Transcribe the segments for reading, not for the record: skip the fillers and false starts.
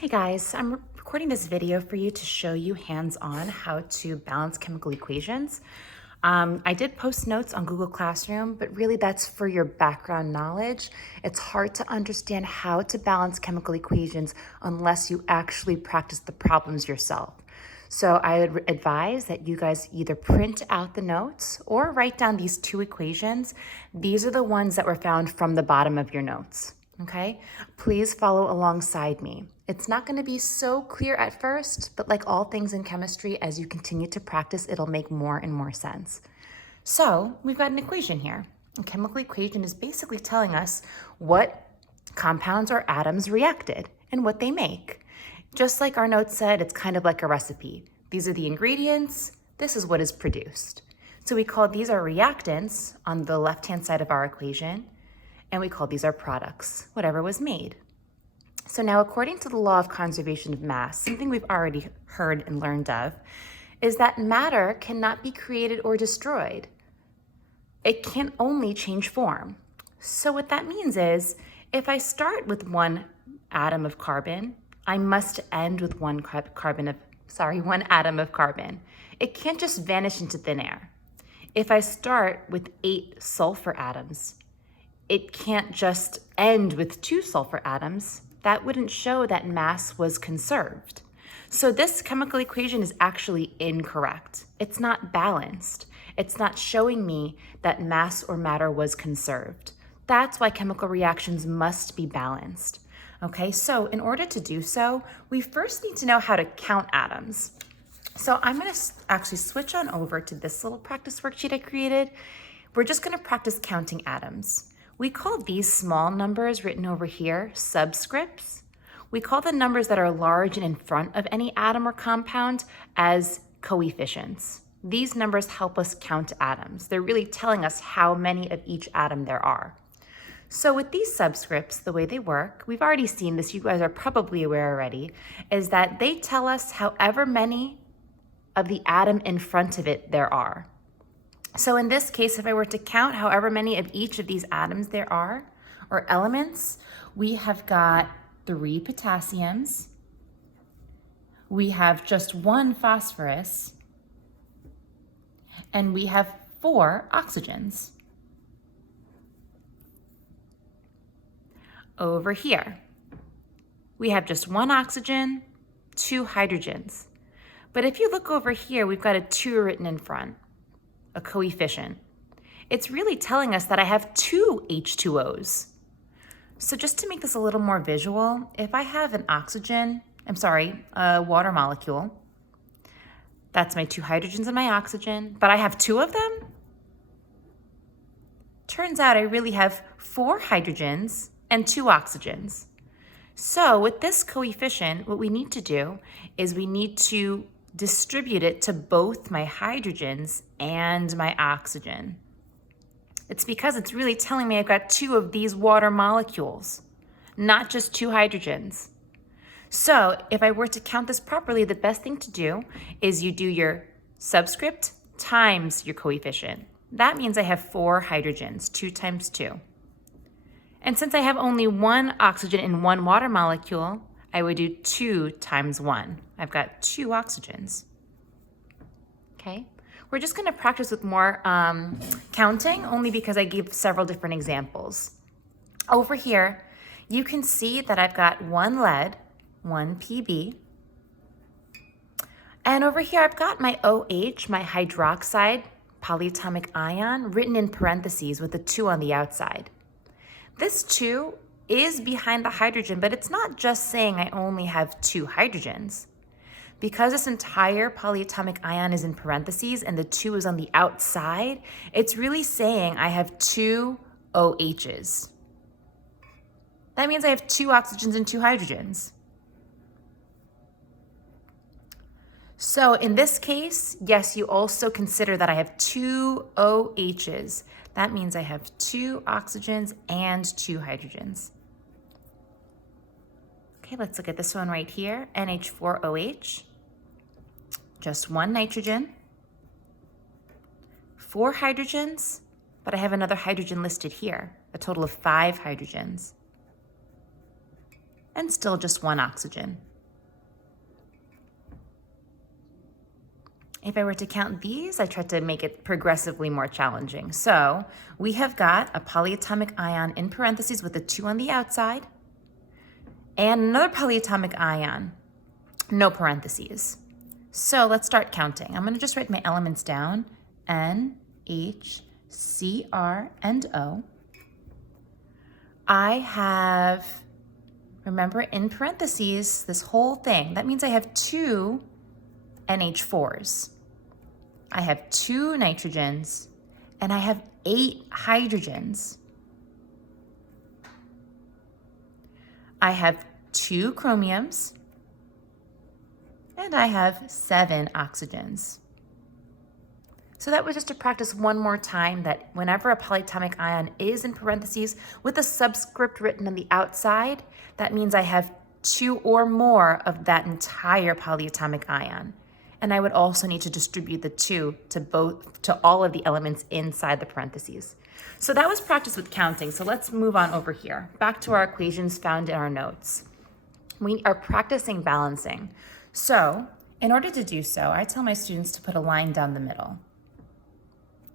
Hey guys, I'm recording this video for you to show you hands-on how to balance chemical equations. I did post notes on Google Classroom, but really that's for your background knowledge. It's hard to understand how to balance chemical equations unless you actually practice the problems yourself. So I would advise that you guys either print out the notes or write down these two equations. These are the ones that were found from the bottom of your notes. Okay, please follow alongside me. It's not going to be so clear at first, but like all things in chemistry, as you continue to practice, it'll make more and more sense. So we've got an equation here. A chemical equation is basically telling us what compounds or atoms reacted and what they make. Just like our note said, it's kind of like a recipe. These are the ingredients, this is what is produced. So we call these our reactants on the left-hand side of our equation, and we call these our products, whatever was made. So now, according to the law of conservation of mass, something we've already heard and learned of, is that matter cannot be created or destroyed. It can only change form. So what that means is, if I start with one atom of carbon, I must end with one atom of carbon. It can't just vanish into thin air. If I start with 8 sulfur atoms, it can't just end with 2 sulfur atoms. That wouldn't show that mass was conserved. So this chemical equation is actually incorrect. It's not balanced. It's not showing me that mass or matter was conserved. That's why chemical reactions must be balanced. Okay, so in order to do so, we first need to know how to count atoms. So I'm going to actually switch on over to this little practice worksheet I created. We're just going to practice counting atoms. We call these small numbers written over here subscripts. We call the numbers that are large and in front of any atom or compound as coefficients. These numbers help us count atoms. They're really telling us how many of each atom there are. So with these subscripts, the way they work, we've already seen this, you guys are probably aware already, is that they tell us however many of the atom in front of it there are. So in this case, if I were to count however many of each of these atoms there are, or elements, we have got 3 potassiums, we have just 1 phosphorus, and we have 4 oxygens. Over here, we have just 1 oxygen, 2 hydrogens. But if you look over here, we've got a 2 written in front, a coefficient. It's really telling us that I have 2 H2Os. So just to make this a little more visual, if I have a water molecule, that's my 2 hydrogens and my oxygen, but I have 2 of them? Turns out I really have 4 hydrogens and 2 oxygens. So with this coefficient, what we need to do is we need to distribute it to both my hydrogens and my oxygen. It's because it's really telling me I've got 2 of these water molecules, not just 2 hydrogens. So if I were to count this properly, the best thing to do is you do your subscript times your coefficient. That means I have 4 hydrogens, 2 times 2. And since I have only 1 oxygen in 1 water molecule, I would do 2 times 1. I've got 2 oxygens. Okay, we're just going to practice with more counting, only because I gave several different examples. Over here, you can see that I've got 1 lead, 1 Pb. And over here, I've got my OH, my hydroxide polyatomic ion, written in parentheses with a 2 on the outside. This 2 is behind the hydrogen, but it's not just saying I only have 2 hydrogens. Because this entire polyatomic ion is in parentheses and the 2 is on the outside, it's really saying I have 2 OHs. That means I have 2 oxygens and 2 hydrogens. So in this case, yes, you also consider that I have 2 OHs. That means I have 2 oxygens and 2 hydrogens. Okay, let's look at this one right here, NH4OH. Just 1 nitrogen, 4 hydrogens, but I have another hydrogen listed here, a total of 5 hydrogens. And still just 1 oxygen. If I were to count these, I tried to make it progressively more challenging. So we have got a polyatomic ion in parentheses with a 2 on the outside, and another polyatomic ion, no parentheses. So let's start counting. I'm going to just write my elements down, N, H, Cr, and O. I have, remember, in parentheses, this whole thing, that means I have 2 NH4s. I have 2 nitrogens, and I have 8 hydrogens. I have 2 chromiums, and I have 7 oxygens. So that was just to practice one more time that whenever a polyatomic ion is in parentheses with a subscript written on the outside, that means I have 2 or more of that entire polyatomic ion. And I would also need to distribute the 2 to all of the elements inside the parentheses. So that was practice with counting. So let's move on over here, back to our equations found in our notes. We are practicing balancing. So in order to do so, I tell my students to put a line down the middle,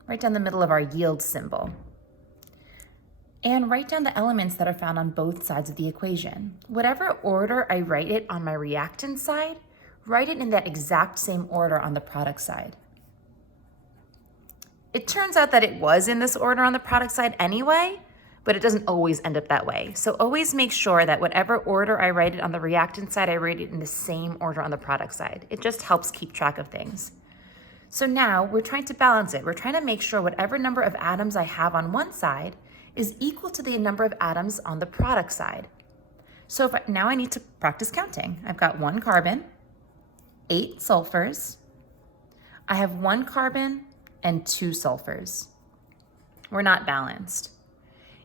right down the middle of our yield symbol, and write down the elements that are found on both sides of the equation. Whatever order I write it on my reactant side, write it in that exact same order on the product side. It turns out that it was in this order on the product side anyway, but it doesn't always end up that way. So always make sure that whatever order I write it on the reactant side, I write it in the same order on the product side. It just helps keep track of things. So now we're trying to balance it. We're trying to make sure whatever number of atoms I have on one side is equal to the number of atoms on the product side. So now I need to practice counting. I've got 1 carbon, 8 sulfurs. I have 1 carbon and 2 sulfurs. We're not balanced.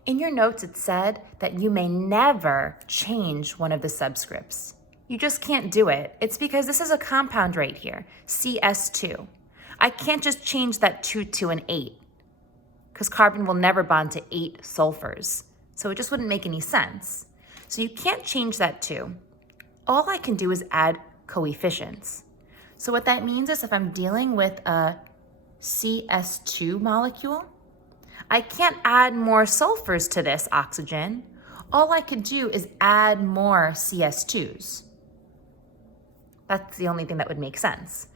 In your notes, it said that you may never change one of the subscripts. You just can't do it. It's because this is a compound right here, CS2. I can't just change that 2 to an 8 because carbon will never bond to 8 sulfurs. So it just wouldn't make any sense. So you can't change that 2. All I can do is add coefficients. So what that means is if I'm dealing with a CS2 molecule, I can't add more sulfurs to this oxygen. All I could do is add more CS2s. That's the only thing that would make sense.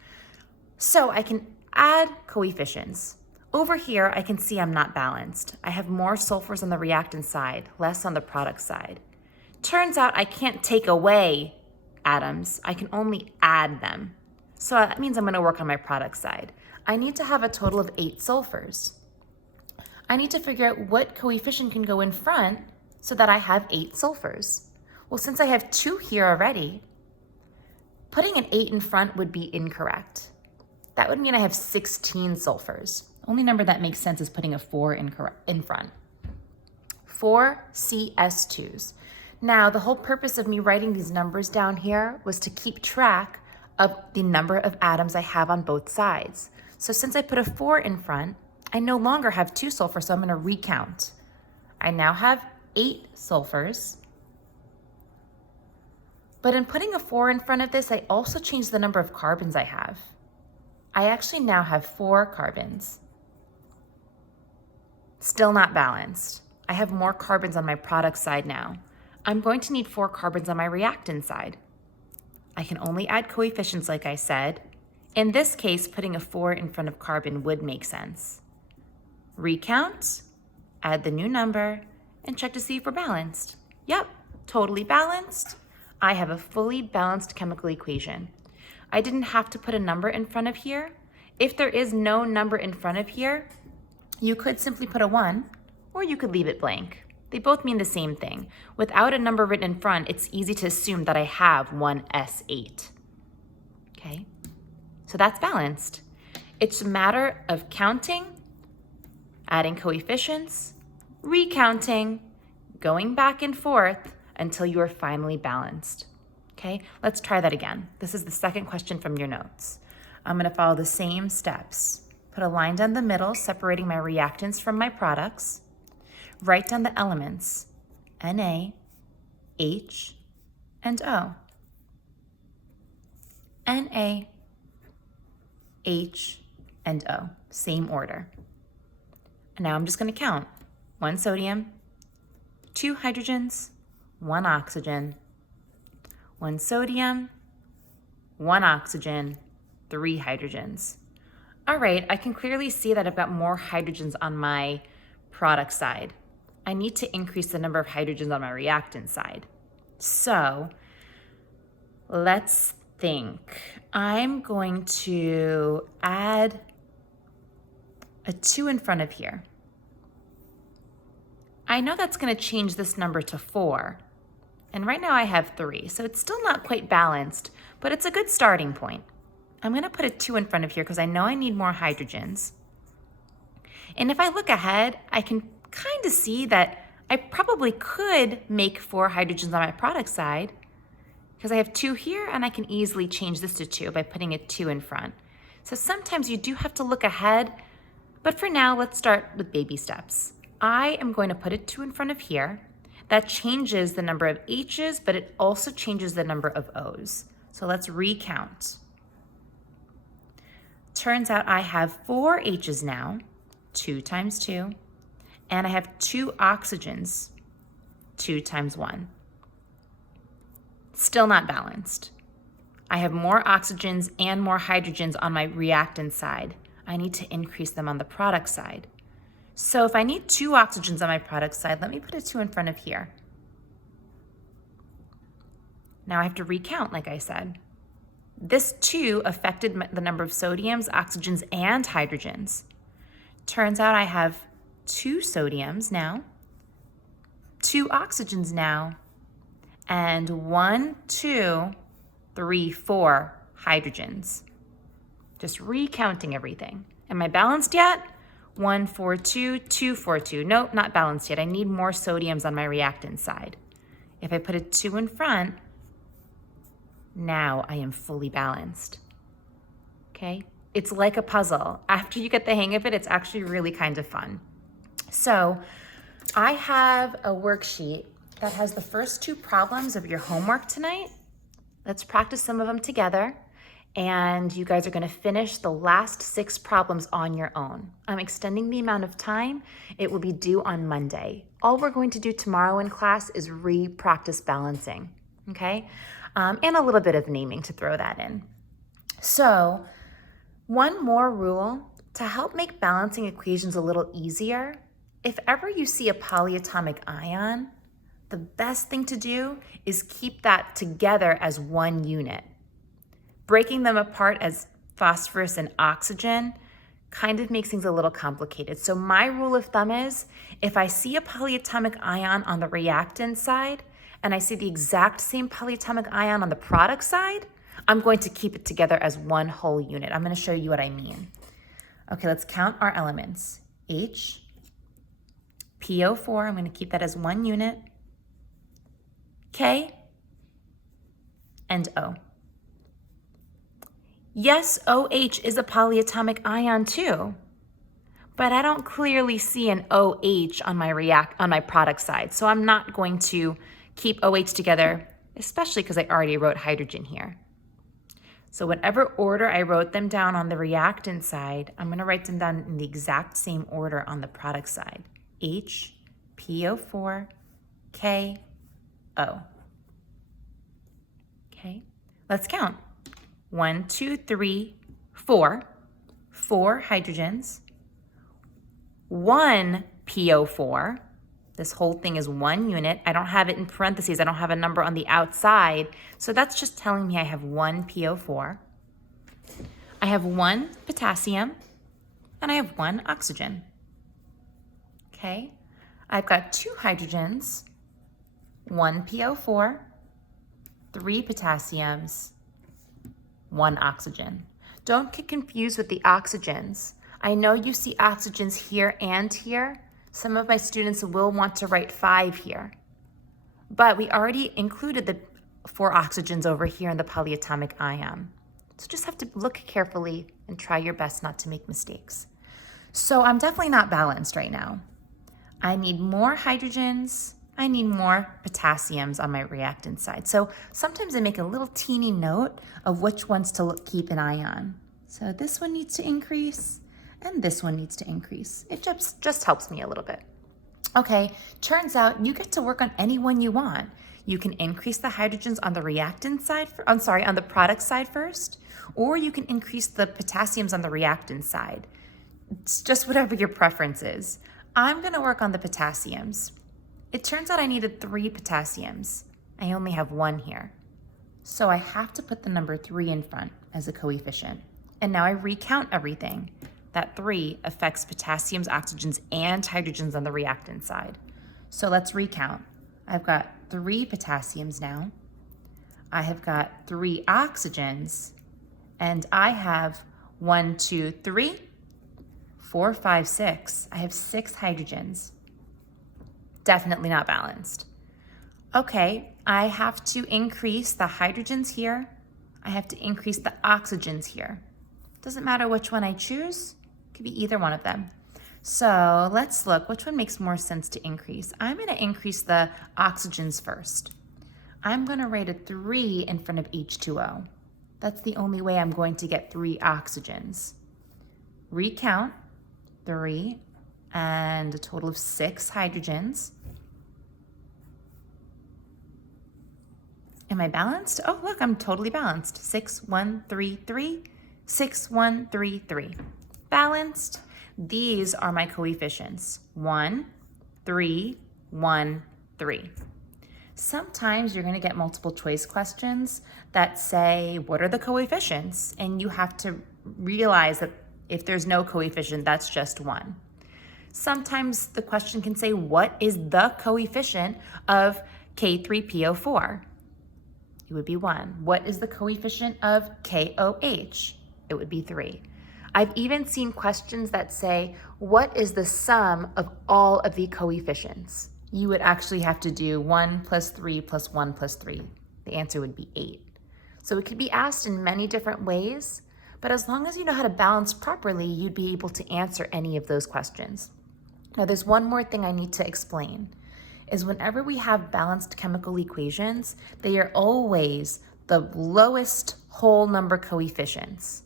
So I can add coefficients. Over here, I can see I'm not balanced. I have more sulfurs on the reactant side, less on the product side. Turns out I can't take away atoms. I can only add them. So that means I'm going to work on my product side. I need to have a total of 8 sulfurs. I need to figure out what coefficient can go in front so that I have 8 sulfurs. Well, since I have 2 here already, putting an 8 in front would be incorrect. That would mean I have 16 sulfurs. The only number that makes sense is putting a 4 in front. 4 CS2s. Now, the whole purpose of me writing these numbers down here was to keep track of the number of atoms I have on both sides. So since I put a 4 in front, I no longer have 2 sulfurs, so I'm going to recount. I now have 8 sulfurs. But in putting a 4 in front of this, I also changed the number of carbons I have. I actually now have 4 carbons. Still not balanced. I have more carbons on my product side now. I'm going to need 4 carbons on my reactant side. I can only add coefficients like I said. In this case, putting a 4 in front of carbon would make sense. Recount, add the new number, and check to see if we're balanced. Yep, totally balanced. I have a fully balanced chemical equation. I didn't have to put a number in front of here. If there is no number in front of here, you could simply put a 1, or you could leave it blank. They both mean the same thing. Without a number written in front, it's easy to assume that I have 1s8. Okay, so that's balanced. It's a matter of counting, adding coefficients, recounting, going back and forth until you are finally balanced. Okay, let's try that again. This is the second question from your notes. I'm going to follow the same steps. Put a line down the middle, separating my reactants from my products. Write down the elements, Na, H, and O. Na, H, and O. Same order. And now I'm just going to count. 1 sodium, 2 hydrogens, 1 oxygen, 1 sodium, 1 oxygen, 3 hydrogens. All right, I can clearly see that I've got more hydrogens on my product side. I need to increase the number of hydrogens on my reactant side. So let's think. I'm going to add a 2 in front of here. I know that's going to change this number to 4. And right now I have 3, so it's still not quite balanced, but it's a good starting point. I'm going to put a 2 in front of here because I know I need more hydrogens. And if I look ahead, I can kind of see that I probably could make 4 hydrogens on my product side because I have 2 here and I can easily change this to 2 by putting a 2 in front. So sometimes you do have to look ahead, but for now, let's start with baby steps. I am going to put a 2 in front of here. That changes the number of H's, but it also changes the number of O's. So let's recount. Turns out I have 4 H's now, 2 times 2, and I have 2 oxygens, 2 times 1. Still not balanced. I have more oxygens and more hydrogens on my reactant side. I need to increase them on the product side. So if I need 2 oxygens on my product side, let me put a 2 in front of here. Now I have to recount, like I said. This 2 affected the number of sodiums, oxygens, and hydrogens. Turns out I have 2 sodiums now, 2 oxygens now, and 1, 2, 3, 4 hydrogens. Just recounting everything. Am I balanced yet? 1, 4, 2, 2, 4, 2. Nope, not balanced yet. I need more sodiums on my reactant side. If I put a 2 in front, now I am fully balanced. Okay? It's like a puzzle. After you get the hang of it, it's actually really kind of fun. So I have a worksheet that has the first 2 problems of your homework tonight. Let's practice some of them together. And you guys are going to finish the last 6 problems on your own. I'm extending the amount of time. It will be due on Monday. All we're going to do tomorrow in class is re-practice balancing, okay? And a little bit of naming to throw that in. So one more rule to help make balancing equations a little easier. If ever you see a polyatomic ion, the best thing to do is keep that together as one unit. Breaking them apart as phosphorus and oxygen kind of makes things a little complicated. So my rule of thumb is if I see a polyatomic ion on the reactant side and I see the exact same polyatomic ion on the product side, I'm going to keep it together as one whole unit. I'm going to show you what I mean. Okay, let's count our elements. H, PO4, I'm going to keep that as one unit. K, and O. Yes, OH is a polyatomic ion too, but I don't clearly see an OH on my product side, so I'm not going to keep OH together, especially because I already wrote hydrogen here. So whatever order I wrote them down on the reactant side, I'm going to write them down in the exact same order on the product side. H, PO4, K, O. Okay, let's count. 1, 2, 3, 4. 4 hydrogens. 1 PO4. This whole thing is one unit. I don't have it in parentheses. I don't have a number on the outside. So that's just telling me I have 1 PO4. I have 1 potassium. And I have 1 oxygen. Okay. I've got 2 hydrogens. 1 PO4. 3 potassiums. 1 oxygen. Don't get confused with the oxygens. I know you see oxygens here and here. Some of my students will want to write 5 here. But we already included the 4 oxygens over here in the polyatomic ion. So just have to look carefully and try your best not to make mistakes. So I'm definitely not balanced right now. I need more hydrogens. I need more potassiums on my reactant side. So sometimes I make a little teeny note of which ones to keep an eye on. So this one needs to increase and this one needs to increase. It just helps me a little bit. Okay, turns out you get to work on any one you want. You can increase the hydrogens on the reactant side, on the product side first, or you can increase the potassiums on the reactant side. It's just whatever your preference is. I'm gonna work on the potassiums. It turns out I needed 3 potassiums. I only have 1 here. So I have to put the number 3 in front as a coefficient. And now I recount everything. That 3 affects potassiums, oxygens, and hydrogens on the reactant side. So let's recount. I've got 3 potassiums now. I have got 3 oxygens, and I have 1, 2, 3, 4, 5, 6. I have 6 hydrogens. Definitely not balanced. Okay, I have to increase the hydrogens here. I have to increase the oxygens here. Doesn't matter which one I choose. It could be either one of them. So let's look, which one makes more sense to increase? I'm gonna increase the oxygens first. I'm gonna rate a 3 in front of H2O. That's the only way I'm going to get 3 oxygens. Recount, 3, and a total of 6 hydrogens. Am I balanced? Oh, look, I'm totally balanced. 6, 1, 3, 3, 6, 1, 3, 3. Balanced. These are my coefficients. 1, 3, 1, 3. Sometimes you're going to get multiple choice questions that say, what are the coefficients? And you have to realize that if there's no coefficient, that's just 1. Sometimes the question can say, what is the coefficient of K3PO4? It would be 1. What is the coefficient of KOH? It would be 3. I've even seen questions that say, what is the sum of all of the coefficients? You would actually have to do 1 plus 3 plus 1 plus 3. The answer would be 8. So it could be asked in many different ways, but as long as you know how to balance properly, you'd be able to answer any of those questions. Now, there's one more thing I need to explain, is whenever we have balanced chemical equations, they are always the lowest whole number coefficients.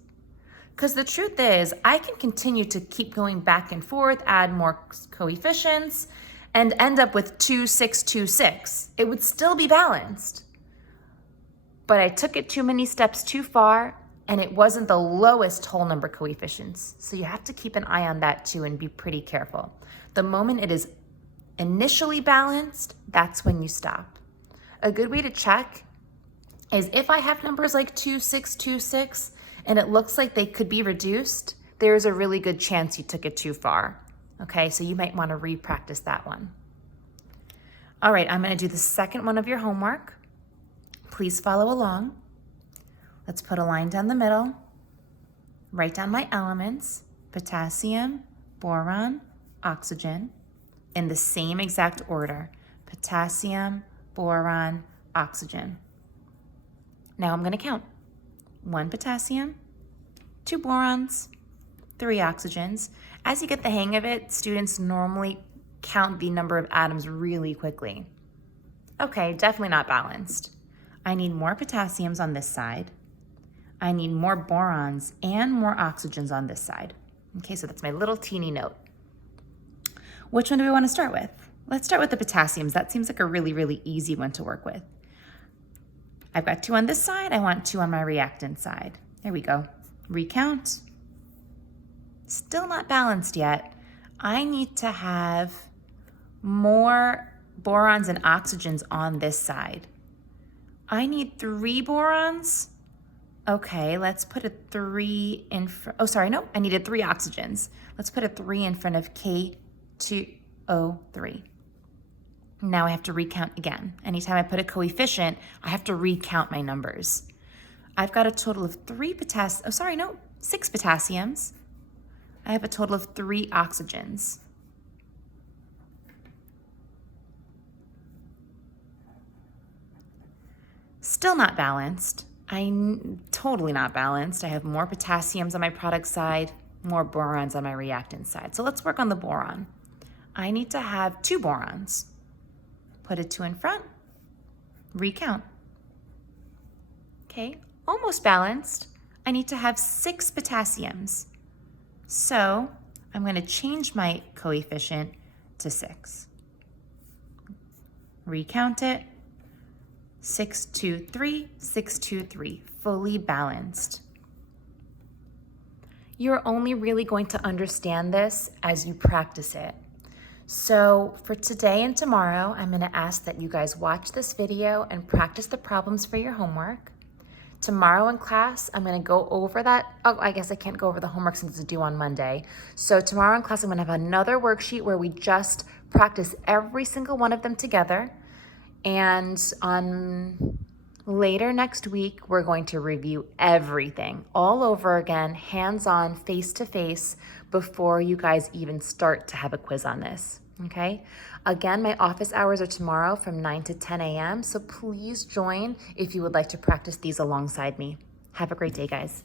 Because the truth is, I can continue to keep going back and forth, add more coefficients, and end up with 2, 6, 2, 6. It would still be balanced. But I took it too many steps too far, and it wasn't the lowest whole number coefficients. So you have to keep an eye on that too and be pretty careful. The moment it is initially balanced, that's when you stop. A good way to check is if I have numbers like 2, 6, 2, 6, and it looks like they could be reduced, there's a really good chance you took it too far. Okay, so you might want to re-practice that one. All right, I'm going to do the second one of your homework. Please follow along. Let's put a line down the middle. Write down my elements: potassium, boron, oxygen, in the same exact order: potassium, boron, oxygen. Now I'm going to count. 1 potassium, 2 borons, 3 oxygens. As you get the hang of it, students normally count the number of atoms really quickly. Okay, definitely not balanced. I need more potassiums on this side. I need more borons and more oxygens on this side. Okay, so that's my little teeny note. Which one do we want to start with? Let's start with the potassiums. That seems like a really, really easy one to work with. I've got 2 on this side. I want 2 on my reactant side. There we go. Recount. Still not balanced yet. I need to have more borons and oxygens on this side. I need 3 borons. Okay, let's put a 3 in front. Oh, sorry, no, I needed 3 oxygens. Let's put a 3 in front of K2O3. Now I have to recount again. Anytime I put a coefficient, I have to recount my numbers. I've got a total of 6 potassiums. I have a total of 3 oxygens. Still not balanced. Totally not balanced. I have more potassiums on my product side, more borons on my reactant side. So let's work on the boron. I need to have 2 borons. Put a 2 in front, recount. Okay, almost balanced. I need to have 6 potassiums. So I'm going to change my coefficient to 6. Recount it. 6, 2, 3, 6, 2, 3, fully balanced. You're only really going to understand this as you practice it. So for today and tomorrow, I'm going to ask that you guys watch this video and practice the problems for your homework. Tomorrow in class, I'm going to go over that. Oh, I guess I can't go over the homework since it's due on Monday. So tomorrow in class, I'm going to have another worksheet where we just practice every single one of them together. And on later next week, we're going to review everything all over again, hands-on, face-to-face, before you guys even start to have a quiz on this, okay? Again, my office hours are tomorrow from 9 to 10 a.m., so please join if you would like to practice these alongside me. Have a great day, guys.